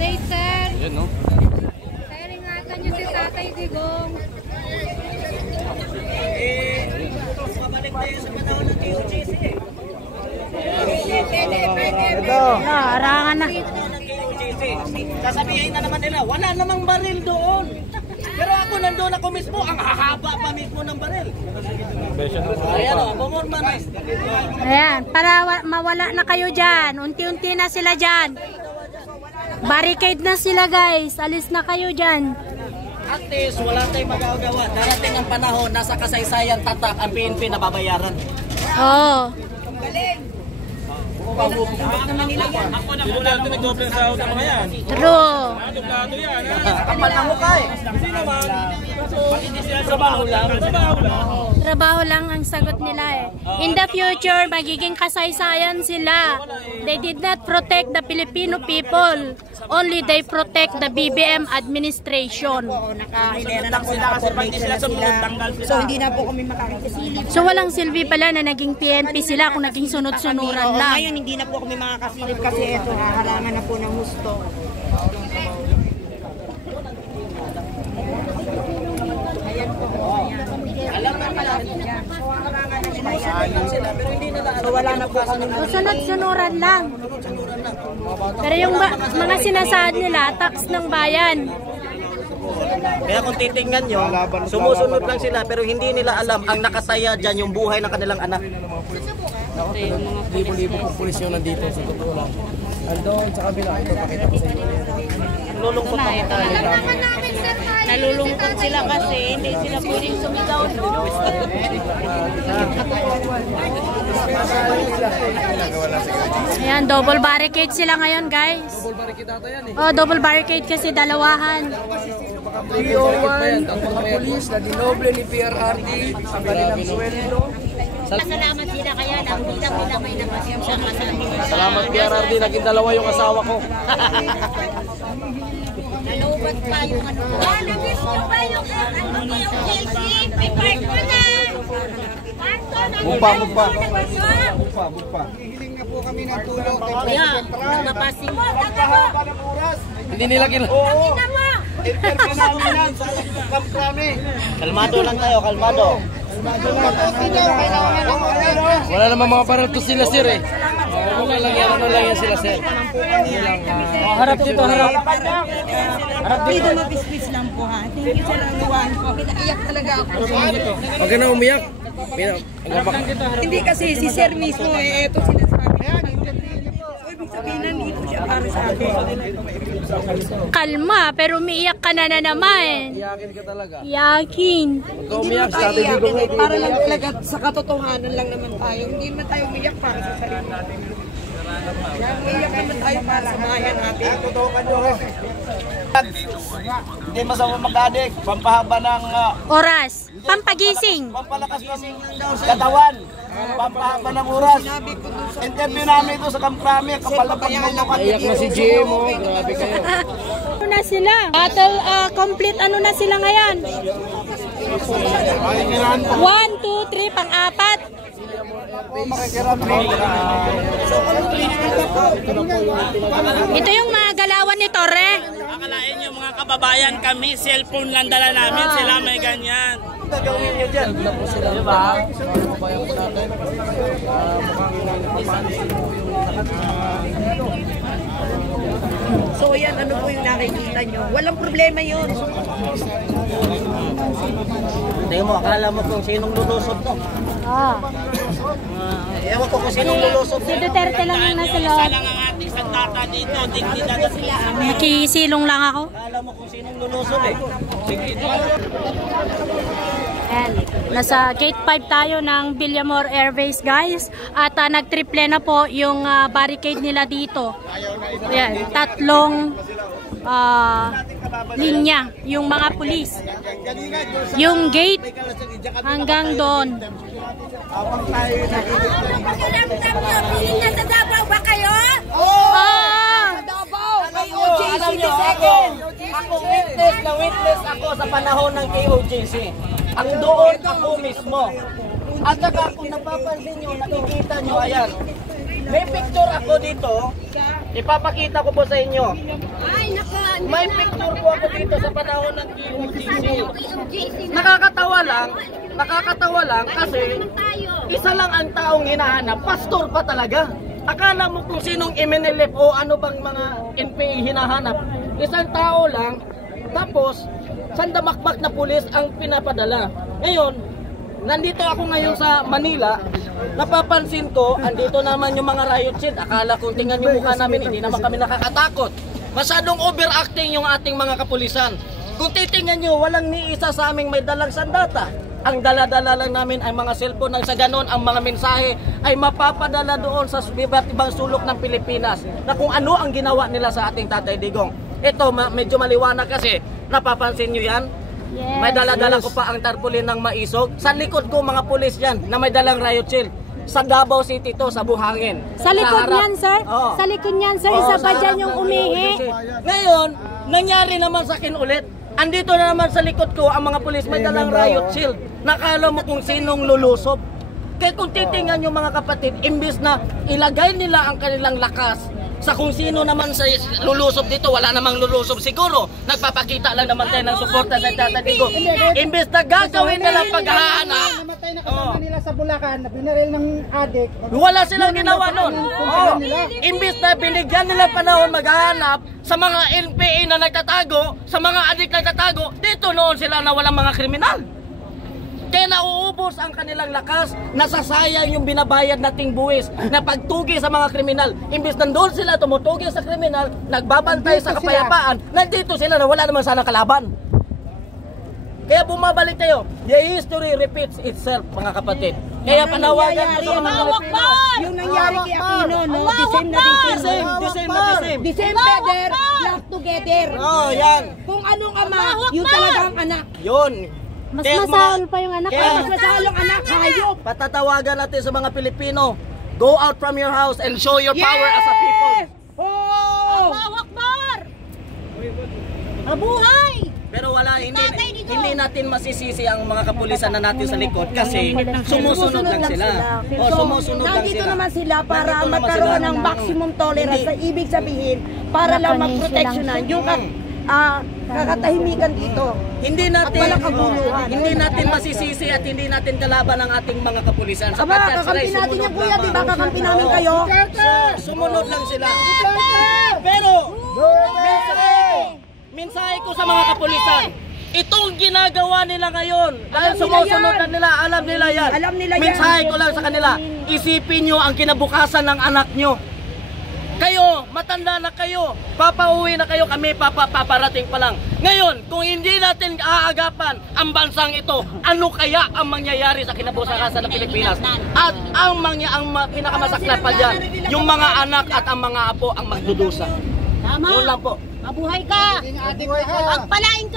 update, sir. Yan, no? Sir, ingatan nyo si Tatay Digong. Pabalik tayo sa panahon ng KOJC. Ito. Arangan na. Sasabihin na naman nila, wala namang baril doon. Pero ako nandun ako mismo, ang hahaba pa mismo ng baril. Ayan o, bumorma na. Ayan, para mawala na kayo dyan. Unti-unti na sila dyan. Barricade na sila, guys. Alis na kayo dyan. At least, wala tayong magagawa. Darating ang panahon, nasa kasaysayan tatak ang PNP na babayaran. Oo. Ako na muna nag-doble sa sahod ng mga yan. True. Dublado yan. Kapal ang mukha eh. Hindi naman. Hindi sila trabaho lang. Trabaho lang ang sagot nila eh. In the future, magiging kasaysayan sila. They did not protect the Filipino people. Only they protect the BBM administration. Nakahilera lang sila kasi pag di sila sumunod, tanggal sila. So hindi na po kami makakasilip. So walang silbi pala na naging PNP sila kung naging sunod-sunuran lang. Ngayon hindi na po kami makakasilip kasi ito, haharangan na po ng husto. Ayan po. Alam na pala. So wala na po kami So sunod-sunuran lang. Pero yung mga sinasaad nila, tax ng bayan. Kaya kung titingnan nyo, sumusunod lang sila pero hindi nila alam ang nakataya dyan yung buhay ng kanilang anak. Libo-libo kong pulis yung nandito sa totoo lang. Andun sa kabila, ito pakita ko sa inyo. Lulungkot na ito. Nalulungkot sila kasi hindi sila pwedeng sumigaw doon. Ayan, double barricade sila ngayon, guys. Double barricade ata yan eh. Oh, double barricade kasi dalawahan. PO1, ang mga pulis na dinoble ni PRRD ang kanilang sweldo. Salamat sila kaya lang nila may napasyon siya kasama. Salamat PRRD, naging dalawa yung asawa ko. Nalubat pa yung ano. Nabis nyo ba yung KOJC? May part mo na! Bumpa. Hihiling na po kami ng tulong kay Kaya, President Trump. napasing mo. Pagpahaba ng oras. Hindi nila Oo. Interview namin yan sa Camp Crame. Kalmado lang tayo, kalmado. Wala naman mga paratos sila sir eh. Okay lang yan, ano lang yan sila sir. Harap dito, harap. Harap dito. Dito mabisbis lang po ha. Thank you sir, Anuan po. Pinaiyak talaga ako. Huwag ka na umiyak. Hindi kasi si sir mismo eh, ito sinasabi. So ibig sabihin nandito siya para sa akin. Kalma, pero umiiyak ka na naman. Iyakin ka talaga. Yakin. Huwag ka umiyak, sa ating bigong Eh, para lang talaga sa katotohanan lang naman tayo. Hindi naman tayo umiyak para sa sarili natin. Umiyak naman tayo para sa bayan natin. Hindi masama mag-adik, pampahaba ng Oras. Pampagising. pampalakas ng katawan, pampahaba ng oras. Interview namin ito sa Camp Crame, kapal na pagmumukat. Iyak na si Jim, oh. Grabe kayo. Ano na sila? Battle complete. Ano na sila ngayon? 1, 2, 3, pang-apat. Ito yung mga galawan ni Torre. Akalain nyo mga kababayan kami, cellphone lang dala namin, sila may ganyan. Gagawin nyo dyan. Diba? So yan, ano po yung nakikita nyo? Walang problema yun. Hindi mo, akala mo kung sinong lulusot to. Oh. Ewan ko kung sinong lulusot. Si Duterte lang yung nasa loob. Isa lang ang ating sandata dito, dignidad na sila. Nakisilong lang ako. Akala mo kung sinong lulusot eh. And nasa gate 5 tayo ng Villamor Airways, guys. At nagtriple na po yung barricade nila dito. Ayan, tatlong linya yung mga pulis. Yung gate hanggang doon. Nasa Davao ba kayo? Alam nyo, ako witness ako sa panahon ng KOJC. Ang doon ako mismo. At saka kung napapansin nyo, nakikita nyo, ayan. May picture ako dito ipapakita ko po sa inyo. May picture po ako dito sa panahon ng QGC. Nakakatawa lang kasi isa lang ang taong hinahanap, pastor pa talaga. Akala mo kung sinong MNLF o ano bang mga NPA hinahanap. Isang tao lang, tapos sandamakmak na pulis ang pinapadala. Ngayon, nandito ako ngayon sa Manila, napapansin ko, andito naman yung mga riot shield. Akala kung tingnan yung mukha namin, hindi naman kami nakakatakot. Masyadong overacting yung ating mga kapulisan. Kung titingnan nyo, walang ni isa sa aming may dalang sandata. Ang dala-dala lang namin ay mga cellphone, nang sa ganon ang mga mensahe ay mapapadala doon sa iba't ibang sulok ng Pilipinas na kung ano ang ginawa nila sa ating Tatay Digong. Ito medyo maliwanag kasi, napapansin nyo yan? Yes. May dala-dala ko pa ang tarpaulin ng maisog. Sa likod ko mga pulis yan na may dalang riot shield. Sa Davao City to, sa Buhangin. Sa likod harap. niyan, sir. Oo. Sa likod niyan, sir. Oo, Isa sa pa harap dyan ng yung umihi. Ngayon, nangyari naman sa akin ulit. Andito na naman sa likod ko ang mga pulis may dalang riot shield. Nakala mo kung sinong lulusob. Kaya kung titingnan yung mga kapatid, imbis na ilagay nila ang kanilang lakas sa kung sino naman sa lulusob dito, wala namang lulusob siguro. Nagpapakita lang naman tayo ng suporta sa Tatay Digong. Imbis na gagawin nila paghahanap, Namatay na kasama nila sa Bulacan, na binaril ng adik. wala silang ginawa nun. Imbis na binigyan nila panahon maghahanap sa mga NPA na nagtatago, sa mga adik na nagtatago, dito noon sila na walang mga kriminal. Kaya nauubos ang kanilang lakas, nasasayang yung binabayad nating buwis na pagtugi sa mga kriminal. Imbis nandoon sila tumutugi sa kriminal, nagbabantay sa kapayapaan, nandito sila na wala naman sana kalaban. Kaya bumabalik tayo. The history repeats itself, mga kapatid. Kaya panawagan ko sa mga Pilipino. Yung nangyari kay Aquino, no? The same na the same. The same. The same better, love together. Oh, yan. Kung anong ama, yung talagang anak. Yun. Mas Kaya masahol pa yung anak. Kaya- Mas masalong anak, hayop. patatawagan natin sa mga Pilipino, go out from your house and show your power as a people. Oh! Pero wala, hindi natin masisisi ang mga kapulisan na natin sa likod kasi sumusunod lang sila. O, sumusunod lang Nandito sila. naman sila para Nandito naman magkaroon sila. ng maximum tolerance. Hindi. Ibig sabihin, para lang magproteksyonan yung kakatahimikan dito. Hindi natin, At walang kaguluhan. hindi natin masisisi at hindi natin kalaban ang ating mga kapulisan. Aba, Sapagkat sila kakampi natin sumunod yan kuya, lamang. di ba? Kakampi namin kayo. Sumunod lang sila. Pero, mensahe ko sa mga kapulisan, itong ginagawa nila ngayon, dahil Alam nila sumusunod yan. na nila, alam nila yan. Alam nila yan. Mensahe ko lang sa kanila, isipin nyo ang kinabukasan ng anak nyo. Kayo, matanda na kayo, papauwi na kayo, kami paparating pa lang. Ngayon, kung hindi natin aagapan ang bansang ito, ano kaya ang mangyayari sa kinabukasan ng Pilipinas? At ang pinakamasakla pa dyan, yung mga anak at ang mga apo ang magdudusa. Yun lang po. Maging adik ka. Pagpalain ka.